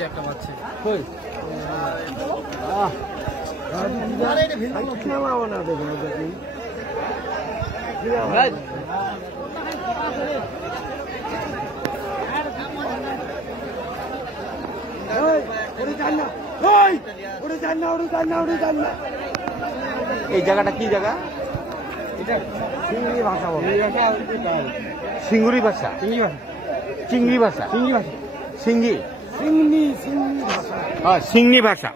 একটা পাচ্ছে এই জায়গাটা কি জায়গা? চিংড়ি ভাষা বলে সিঙ্গুরি ভাষা, চিংড়ি ভাষা, চিংড়ি ভাষা সিঙ্গি, চিংড়ি চিংড়ি ভাষা হ্যাঁ সিংনি ভাষা।